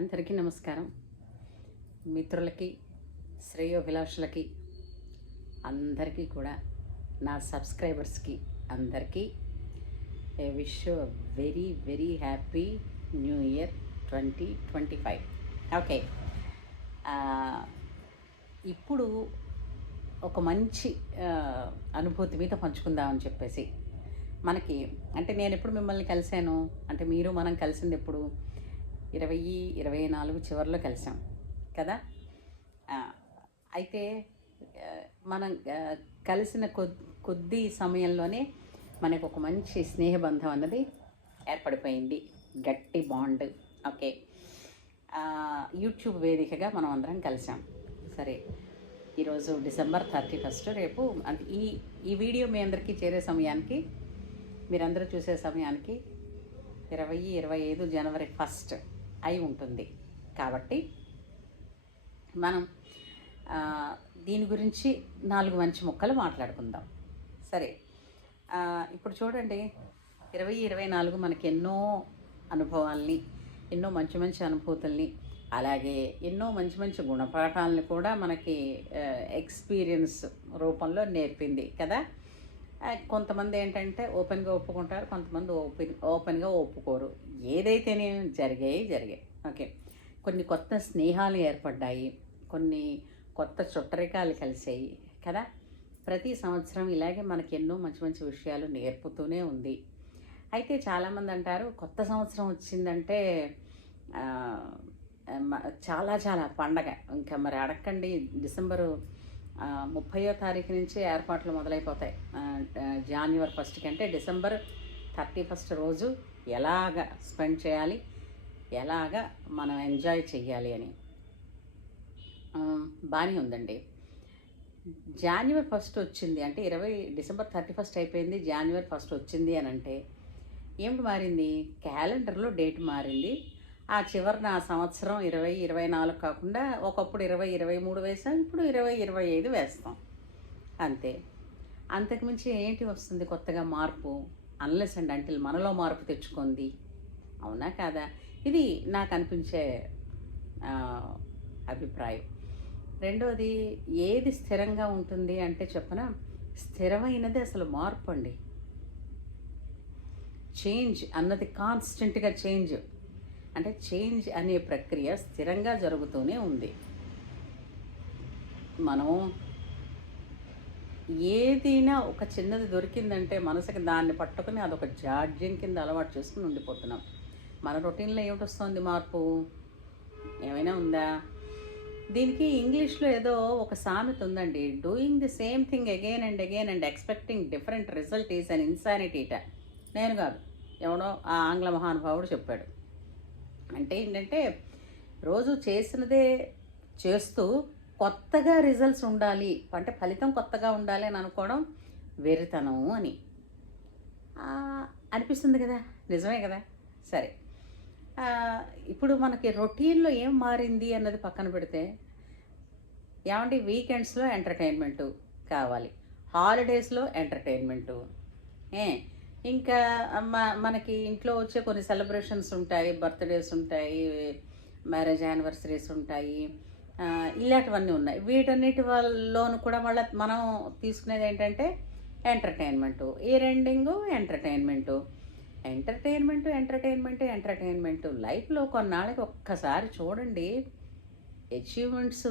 అందరికీ నమస్కారం. మిత్రులకి, శ్రేయోభిలాషులకి అందరికీ కూడా, నా సబ్స్క్రైబర్స్కి అందరికీ wish very very happy new year 2025. Okay. ఇప్పుడు ఒక మంచి అనుభూతి మీద పంచుకుందామని చెప్పేసి మనకి, అంటే నేను ఎప్పుడు మిమ్మల్ని కలిశాను అంటే మీరు మనం కలిసింది ఎప్పుడు 2024 చివరిలో కలిసాం కదా. అయితే మనం కలిసిన కొద్ది సమయంలోనే మనకు ఒక మంచి స్నేహబంధం అన్నది ఏర్పడిపోయింది, గట్టి బాండ్. ఓకే. యూట్యూబ్ వేదికగా మనం అందరం కలిసాం. సరే, ఈరోజు December 31. రేపు అంటే ఈ వీడియో మీ అందరికీ చేరే సమయానికి, మీరందరూ చూసే సమయానికి 2025 జనవరి 1 అయి ఉంటుంది. కాబట్టి మనం దీని గురించి 4 మంచి ముక్కలు మాట్లాడుకుందాం. సరే, ఇప్పుడు చూడండి, 2024 మనకి ఎన్నో అనుభవాల్ని, ఎన్నో మంచి మంచి అనుభూతుల్ని, అలాగే ఎన్నో మంచి మంచి గుణపాఠాలని కూడా మనకి ఎక్స్పీరియన్స్ రూపంలో నేర్పింది కదా. కొంతమంది ఏంటంటే ఓపెన్గా ఒప్పుకుంటారు, కొంతమంది ఓపెన్గా ఒప్పుకోరు. ఏదైతేనే జరిగాయి. ఓకే. కొన్ని కొత్త స్నేహాలు ఏర్పడ్డాయి, కొన్ని కొత్త చుట్టరికాలు కలిసాయి కదా. ప్రతి సంవత్సరం ఇలాగే మనకి ఎన్నో మంచి మంచి విషయాలు నేర్పుతూనే ఉంది. అయితే చాలామంది అంటారు, కొత్త సంవత్సరం వచ్చిందంటే చాలా చాలా పండగ. ఇంకా మరి అడగండి, డిసెంబరు 30వ తారీఖు నుంచి ఏర్పాట్లు మొదలైపోతాయి. January 1 కంటే December 31 రోజు ఎలాగ స్పెండ్ చేయాలి, ఎలాగ మనం ఎంజాయ్ చెయ్యాలి అని బాగానే ఉందండి. January 1 వచ్చింది అంటే December 31 అయిపోయింది, January 1 వచ్చింది అని అంటే ఏమిటి మారింది? క్యాలెండర్లో డేట్ మారింది. ఆ చివరిన ఆ సంవత్సరం 2024 కాకుండా ఒకప్పుడు 2023 వేసాం, ఇప్పుడు 2025 వేస్తాం అంతే. అంతకుమించి ఏంటి వస్తుంది కొత్తగా మార్పు? అన్లెస్ అండ్ అంటిల్ మనలో మార్పు తెచ్చుకుంది. అవునా కాదా? ఇది నాకు అనిపించే అభిప్రాయం. రెండోది, ఏది స్థిరంగా ఉంటుంది అంటే చెప్పనా, స్థిరమైనది అసలు మార్పు అండి. చేంజ్ అన్నది కాన్స్టెంట్గా అంటే చేంజ్ అనే ప్రక్రియ స్థిరంగా జరుగుతూనే ఉంది. మనం ఏదైనా ఒక చిన్నది దొరికిందంటే మనసుకి దాన్ని పట్టుకుని అదొక జాడ్యం కింద అలవాటు చేసుకుని ఉండిపోతున్నాం. మన రొటీన్లో ఏమిటొస్తుంది మార్పు? ఏమైనా ఉందా? దీనికి ఇంగ్లీష్లో ఏదో ఒక సామెత ఉందండి, doing the same thing again and expecting different result is an ఇన్సానిటీట. నేను కాదు, ఎవడో ఆ ఆంగ్ల మహానుభావుడు చెప్పాడు. అంటే ఏంటంటే, రోజు చేసినదే చేస్తూ కొత్తగా రిజల్ట్స్ ఉండాలి అంటే ఫలితం కొత్తగా ఉండాలి అని అనుకోవడం వెర్రితనము అని అనిపిస్తుంది కదా. నిజమే కదా. సరే, ఇప్పుడు మనకి రొటీన్లో ఏం మారింది అన్నది పక్కన పెడితే, ఏమంటే వీకెండ్స్లో ఎంటర్టైన్మెంటు కావాలి, హాలిడేస్లో ఎంటర్టైన్మెంటు, ఇంకా మనకి ఇంట్లో వచ్చే కొన్ని సెలబ్రేషన్స్ ఉంటాయి, బర్త్డేస్ ఉంటాయి, మ్యారేజ్ యానివర్సరీస్ ఉంటాయి, ఇలాంటివన్నీ ఉన్నాయి. వీటన్నిటి వాళ్ళలోనూ కూడా మనం తీసుకునేది ఏంటంటే ఎంటర్టైన్మెంటు. ఈ రెండింగు ఎంటర్టైన్మెంటు లైఫ్లో కొన్నాళ్ళకి ఒక్కసారి చూడండి, అచీవ్మెంట్స్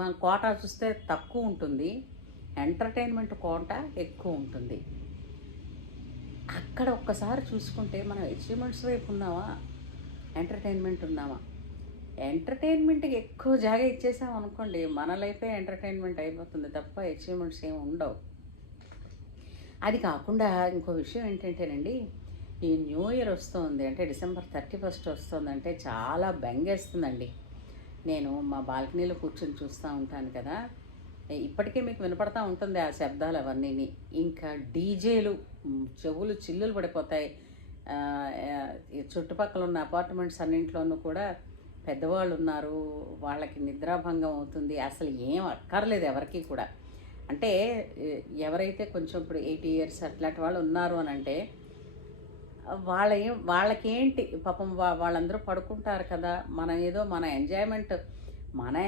మన కోటా చూస్తే తక్కువ ఉంటుంది, ఎంటర్టైన్మెంట్ కోట ఎక్కువ ఉంటుంది. అక్కడ ఒక్కసారి చూసుకుంటే మనం అచీవ్మెంట్స్ వైపు ఉన్నామా, ఎంటర్టైన్మెంట్ ఉన్నామా? ఎంటర్టైన్మెంట్కి ఎక్కువ జాగా ఇచ్చేసాం అనుకోండి, మన లైఫే ఎంటర్టైన్మెంట్ అయిపోతుంది తప్ప అచీవ్మెంట్స్ ఏమి ఉండవు. అది కాకుండా ఇంకో విషయం ఏంటంటేనండి, ఈ న్యూ ఇయర్ వస్తుంది అంటే December 31 వస్తుందంటే చాలా బెంగేస్తుందండి. నేను మా బాల్కనీలో కూర్చొని చూస్తూ ఉంటాను కదా, ఇప్పటికే మీకు వినపడతా ఉంటుంది ఆ శబ్దాలు అవన్నీ. ఇంకా డీజేలు, చెవులు చిల్లులు పడిపోతాయి. చుట్టుపక్కల ఉన్న అపార్ట్మెంట్స్ అన్నింట్లోనూ కూడా పెద్దవాళ్ళు ఉన్నారు, వాళ్ళకి నిద్రాభంగం అవుతుంది. అసలు ఏం అక్కర్లేదు ఎవరికి కూడా. అంటే ఎవరైతే కొంచెం ఇప్పుడు 80 years అట్లాంటి వాళ్ళు ఉన్నారు అని అంటే వాళ్ళకేంటి పాపం వాళ్ళందరూ పడుకుంటారు కదా, మనం ఏదో మన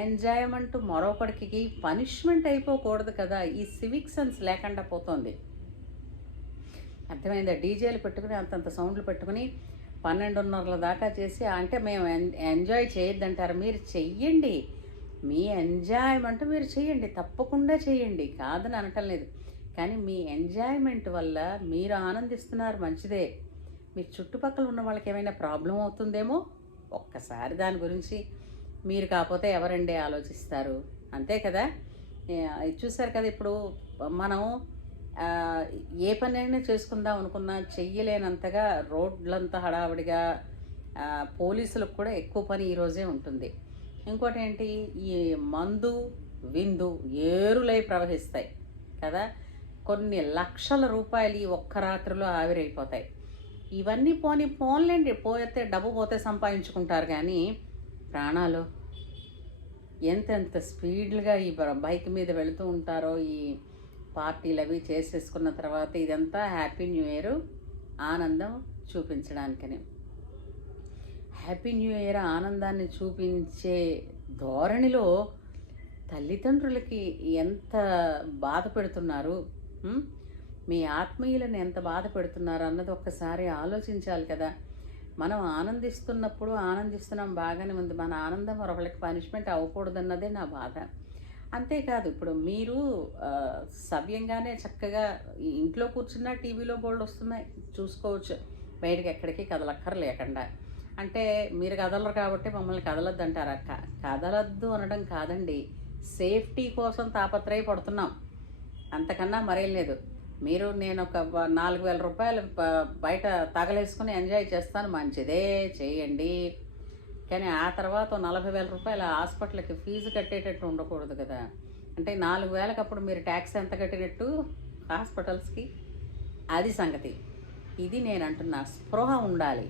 ఎంజాయ్మెంట్ మరొకడికి పనిష్మెంట్ అయిపోకూడదు కదా. ఈ సివిక్ సెన్స్ లేకుండా పోతుంది. అర్థమైందా? డీజేలు పెట్టుకుని అంతంత సౌండ్లు పెట్టుకుని 12:30 దాకా చేసి అంటే మేము ఎంజాయ్ చేయొద్దంటారు. మీరు చెయ్యండి, మీ ఎంజాయ్మెంట్ మీరు చేయండి, తప్పకుండా చేయండి, కాదని అనటం లేదు. కానీ మీ ఎంజాయ్మెంట్ వల్ల మీరు ఆనందిస్తున్నారు, మంచిదే. మీ చుట్టుపక్కల ఉన్న వాళ్ళకి ఏమైనా ప్రాబ్లం అవుతుందేమో, ఒక్కసారి దాని గురించి మీరు కాకపోతే ఎవరండి ఆలోచిస్తారు? అంతే కదా. చూసారు కదా, ఇప్పుడు మనం ఏ పనైనా చేసుకుందాం అనుకున్నా చెయ్యలేనంతగా రోడ్లంతా హడావిడిగా, పోలీసులకు కూడా ఎక్కువ పని ఈరోజే ఉంటుంది. ఇంకోటి ఏంటి, ఈ మందు విందు ఏరులై ప్రవహిస్తాయి కదా. కొన్ని లక్షల రూపాయలు ఈ ఒక్క రాత్రిలో ఆవిరైపోతాయి. ఇవన్నీ పోన్లేండి, పోతే డబ్బు పోతే సంపాదించుకుంటారు, కానీ ప్రాణాలు ఎంతెంత స్పీడ్గా ఈ బైక్ మీద వెళుతూ ఉంటారో. ఈ పార్టీలు అవి చేసేసుకున్న తర్వాత ఇదంతా హ్యాపీ న్యూ ఇయర్ ఆనందం చూపించడానికని. హ్యాపీ న్యూ ఇయర్ ఆనందాన్ని చూపించే ధోరణిలో తల్లిదండ్రులకి ఎంత బాధ పెడుతున్నారు, మీ ఆత్మీయులను ఎంత బాధ పెడుతున్నారు అన్నది ఒక్కసారి ఆలోచించాలి కదా. మనం ఆనందిస్తున్నప్పుడు ఆనందిస్తున్నాం, బాగానే ఉంది. మన ఆనందం మరొకళ్ళకి పనిష్మెంట్ అవ్వకూడదన్నదే నా బాధ. అంతేకాదు, ఇప్పుడు మీరు సవ్యంగానే చక్కగా ఇంట్లో కూర్చున్నా టీవీలో బోల్డ్ వస్తున్నాయి, చూసుకోవచ్చు, బయటకు ఎక్కడికి కదలక్కర లేకుండా. అంటే మీరు కదలరు కాబట్టి మమ్మల్ని కదలొద్దు అంటారా? కదలొద్దు అనడం కాదండి, సేఫ్టీ కోసం తాపత్రయపడుతున్నాం, అంతకన్నా మరేం లేదు. నేను ఒక 4,000 రూపాయలు బయట తగలేసుకుని ఎంజాయ్ చేస్తాను, మంచిదే, చేయండి. కానీ ఆ తర్వాత 40,000 రూపాయల హాస్పిటల్కి ఫీజు కట్టేటట్టు ఉండకూడదు కదా. అంటే 4,000కి అప్పుడు మీరు ట్యాక్స్ ఎంత కట్టినట్టు హాస్పిటల్స్కి? అది సంగతి. ఇది నేను అంటున్నా, స్పృహ ఉండాలి.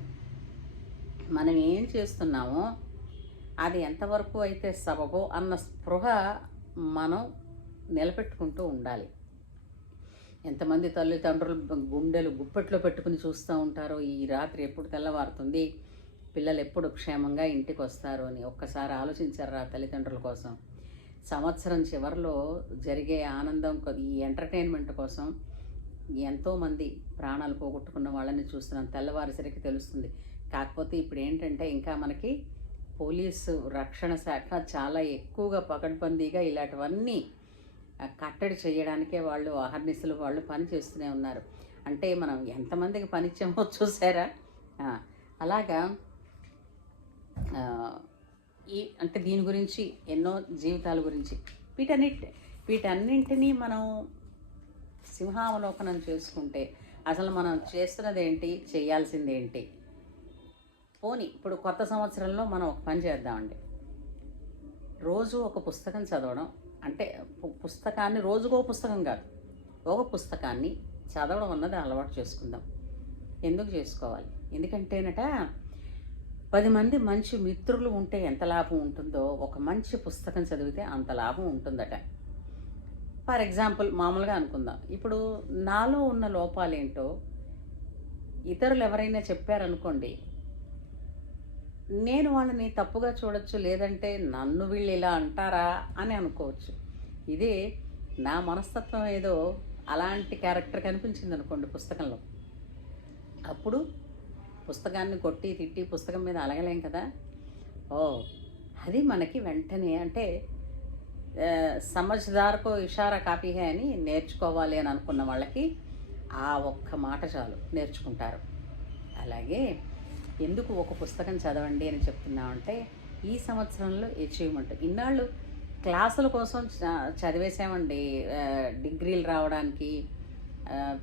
మనం ఏం చేస్తున్నామో అది ఎంతవరకు అయితే సబబో అన్న స్పృహ మనం నిలబెట్టుకుంటూ ఉండాలి. ఎంతమంది తల్లిదండ్రులు గుండెలు గుప్పెట్లో పెట్టుకుని చూస్తూ ఉంటారో, ఈ రాత్రి ఎప్పుడు తెల్లవారుతుంది, పిల్లలు ఎప్పుడు క్షేమంగా ఇంటికి వస్తారు అని. ఒక్కసారి ఆలోచించారా తల్లిదండ్రుల కోసం? సంవత్సరం చివరిలో జరిగే ఆనందం, ఈ ఎంటర్టైన్మెంట్ కోసం ఎంతోమంది ప్రాణాలు పోగొట్టుకున్న వాళ్ళని చూస్తున్నాం. తెల్లవారిసరికి తెలుస్తుంది. కాకపోతే ఇప్పుడు ఏంటంటే ఇంకా మనకి పోలీసు రక్షణ శాఖ చాలా ఎక్కువగా పకడ్బందీగా ఇలాంటివన్నీ కట్టడి చేయడానికే వాళ్ళు అహర్నిశలు వాళ్ళు పని చేస్తూనే ఉన్నారు. అంటే మనం ఎంతమందికి పనిచ్చామో చూసారా? అలాగా అంటే దీని గురించి ఎన్నో జీవితాల గురించి వీటన్నింటినీ మనం సింహావలోకనం చేసుకుంటే అసలు మనం చేస్తున్నది ఏంటి, చేయాల్సింది ఏంటి? పోనీ ఇప్పుడు కొత్త సంవత్సరంలో మనం ఒక పని చేద్దామండి. రోజు ఒక పుస్తకం చదవడం, అంటే పుస్తకాన్ని రోజుకో పుస్తకం కాదు, ఒక పుస్తకాన్ని చదవడం అన్నది అలవాటు చేసుకుందాం. ఎందుకు చేసుకోవాలి? ఎందుకంటేనట 10 మంది మంచి మిత్రులు ఉంటే ఎంత లాభం ఉంటుందో ఒక మంచి పుస్తకం చదివితే అంత లాభం ఉంటుందట. ఫర్ ఎగ్జాంపుల్ మామూలుగా అనుకుందాం, ఇప్పుడు నాలో ఉన్న లోపాలేంటో ఇతరులు ఎవరైనా చెప్పారనుకోండి, నేను వాళ్ళని తప్పుగా చూడొచ్చు, లేదంటే నన్ను వీళ్ళు ఇలా అంటారా అని అనుకోవచ్చు. ఇదే నా మనస్తత్వం ఏదో అలాంటి క్యారెక్టర్ కనిపించింది అనుకోండి పుస్తకంలో, అప్పుడు పుస్తకాన్ని కొట్టి తిట్టి పుస్తకం మీద అలగలేం కదా. అది మనకి వెంటనే అంటే సమజ్దార్కో ఇషారా కాపీ హే అని నేర్చుకోవాలి అని అనుకున్న వాళ్ళకి ఆ ఒక్క మాట చాలు, నేర్చుకుంటారు. అలాగే ఎందుకు ఒక పుస్తకం చదవండి అని చెప్తున్నామంటే, ఈ సంవత్సరంలో అచీవ్మెంట్, ఇన్నాళ్ళు క్లాసుల కోసం చదివేసామండి, డిగ్రీలు రావడానికి,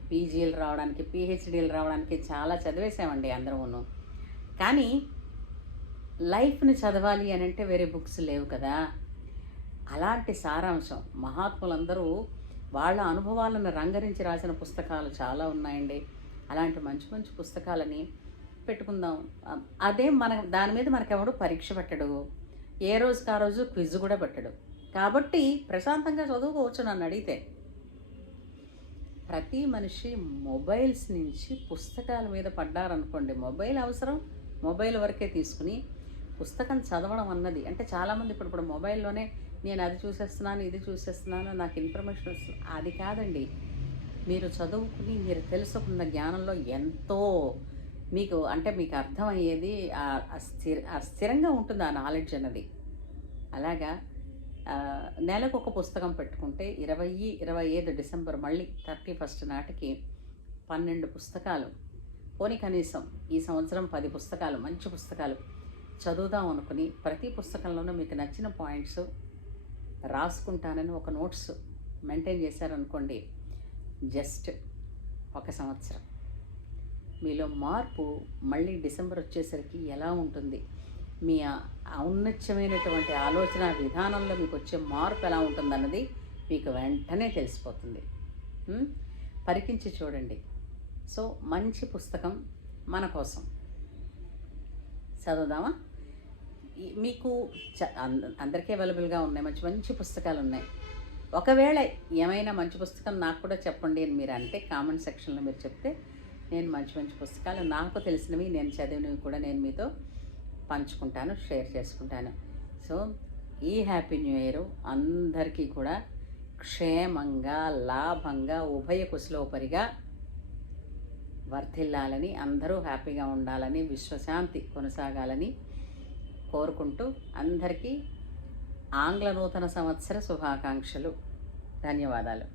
పీజీలు రావడానికి, పిహెచ్డీలు రావడానికి చాలా చదివేసామండి అందరూను. కానీ లైఫ్ని చదవాలి అని అంటే వేరే బుక్స్ లేవు కదా. అలాంటి సారాంశం మహాత్ములందరూ వాళ్ళ అనుభవాలను రంగరించి రాసిన పుస్తకాలు చాలా ఉన్నాయండి. అలాంటి మంచి మంచి పుస్తకాలని పెట్టుకుందాం. అదే దాని మీద మనకెవడు పరీక్ష పెట్టడు, ఏ రోజుకి ఆ రోజు క్విజ్ కూడా పెట్టడు. కాబట్టి ప్రశాంతంగా చదువుకోవచ్చు. నన్ను అడిగితే ప్రతి మనిషి మొబైల్స్ నుంచి పుస్తకాల మీద పడ్డారనుకోండి, మొబైల్ అవసరం, మొబైల్ వరకే తీసుకుని పుస్తకం చదవడం అన్నది అంటే చాలామంది ఇప్పుడు మొబైల్లోనే నేను అది చూసేస్తున్నాను, ఇది చూసేస్తున్నాను, నాకు ఇన్ఫర్మేషన్ వస్తుంది. అది కాదండి. మీరు చదువుకుని మీరు తెలుసుకున్న జ్ఞానంలో ఎంతో మీకు అంటే మీకు అర్థమయ్యేది స్థిరంగా ఉంటుంది ఆ నాలెడ్జ్ అన్నది. అలాగా నెలకు ఒక పుస్తకం పెట్టుకుంటే 25 డిసెంబర్ మళ్ళీ 31 నాటికి 12 పుస్తకాలు, పోనీ కనీసం ఈ సంవత్సరం 10 పుస్తకాలు, మంచి పుస్తకాలు చదువుదాం అనుకుని ప్రతి పుస్తకంలోనూ మీకు నచ్చిన పాయింట్స్ రాసుకుంటానని ఒక నోట్స్ మెయింటైన్ చేశారనుకోండి, జస్ట్ ఒక సంవత్సరం మీలో మార్పు మళ్ళీ డిసెంబర్ వచ్చేసరికి ఎలా ఉంటుంది, మీ ఔన్నత్యమైనటువంటి ఆలోచన విధానంలో మీకు వచ్చే మార్పు ఎలా ఉంటుందన్నది మీకు వెంటనే తెలిసిపోతుంది. పరికించి చూడండి. సో మంచి పుస్తకం మన కోసం చదువుదామా? మీకు అందరికీ అవైలబుల్గా ఉన్నాయి, మంచి మంచి పుస్తకాలు ఉన్నాయి. ఒకవేళ ఏమైనా మంచి పుస్తకం నాకు కూడా చెప్పండి అని మీరు అంటే కామెంట్ సెక్షన్లో మీరు చెప్తే నేను మంచి మంచి పుస్తకాలు నాకు తెలిసినవి, నేను చదివినవి కూడా నేను మీతో పంచుకుంటాను, షేర్ చేసుకుంటాను. సో ఈ హ్యాపీ న్యూ ఇయర్ అందరికీ కూడా క్షేమంగా, లాభంగా, ఉభయ కుశలోపరిగా వర్ధిల్లాలని, అందరూ హ్యాపీగా ఉండాలని, విశ్వశాంతి కొనసాగాలని కోరుకుంటూ అందరికీ ఆంగ్ల నూతన సంవత్సర శుభాకాంక్షలు. ధన్యవాదాలు.